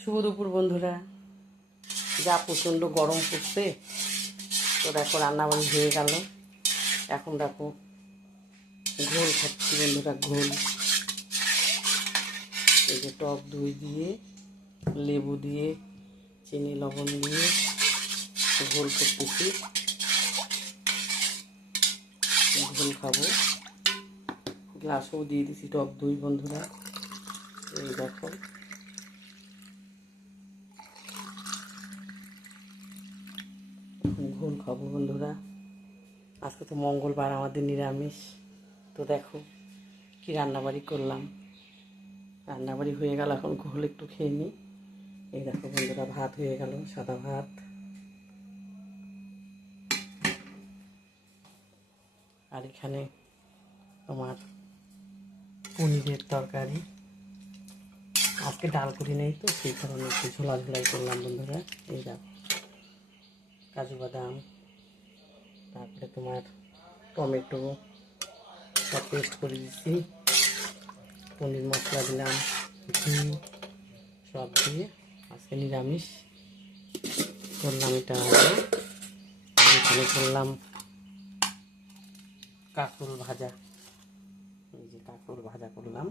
শুভ দুপুর বন্ধুরা। যা প্রচণ্ড গরম পড়ছে, তো দেখো রান্নাবাড়ি হয়ে গেল। এখন দেখো ঘোল খাচ্ছি বন্ধুরা, ঘোল। এই যে টক দই দিয়ে, লেবু দিয়ে, চিনি লবণ দিয়ে ঘোল করতেছি। ঘোল খাবো, গ্লাসেও দিয়ে দিছি টক দই বন্ধুরা। এই দেখো ঘোল খাবো বন্ধুরা। আজকে তো মঙ্গলবার, আমাদের নিরামিষ। তো দেখো কি রান্নাবাড়ি করলাম। রান্নাবাড়ি হয়ে গেল, এখন ঘোল একটু খেয়ে নিই। এই দেখো বন্ধুরা, ভাত হয়ে গেল, সাদা ভাত। আর এখানে তোমার পনিরের তরকারি। আজকে ডাল করি নেই, তো সেই কারণে একটু ঝোলা ঝোলাই করলাম বন্ধুরা। এই দেখো কাজু বাদাম, তারপরে তোমার টমেটো সব পেস্ট করে দিচ্ছি। পনির মশলা দিলাম, ঘি সব দিয়ে আজকে নিরামিষ করলাম এটা। আর এখানে করলাম কাঁকরোল ভাজা। এই যে কাঁকরোল ভাজা করলাম।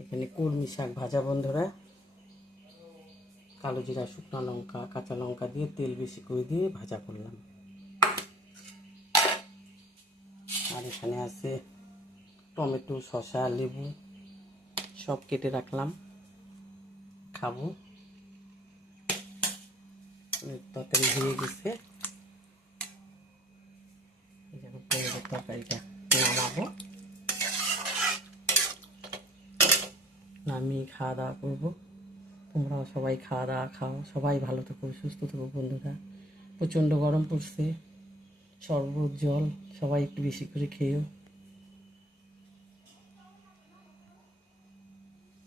এখানে কলমি শাক ভাজা বন্ধুরা, কালো জিরা, শুকনো লঙ্কা, কাঁচা লঙ্কা দিয়ে তেল বেশি করে দিয়ে ভাজা করলাম। আর এখানে আছে টমেটো, শসা, লেবু সব কেটে রাখলাম, খাবো। তরকারি হয়ে গেছে। পনিরের তরকারিটা নামাবো, নামিয়ে খাওয়া দাওয়া করবো। তোমরাও সবাই খাওয়া দাওয়া খাও, সবাই ভালো থেকো, সুস্থ থেকো বন্ধুরা। প্রচণ্ড গরম পড়ছে, শরবত জল সবাই একটু বেশি করে খেয়েও।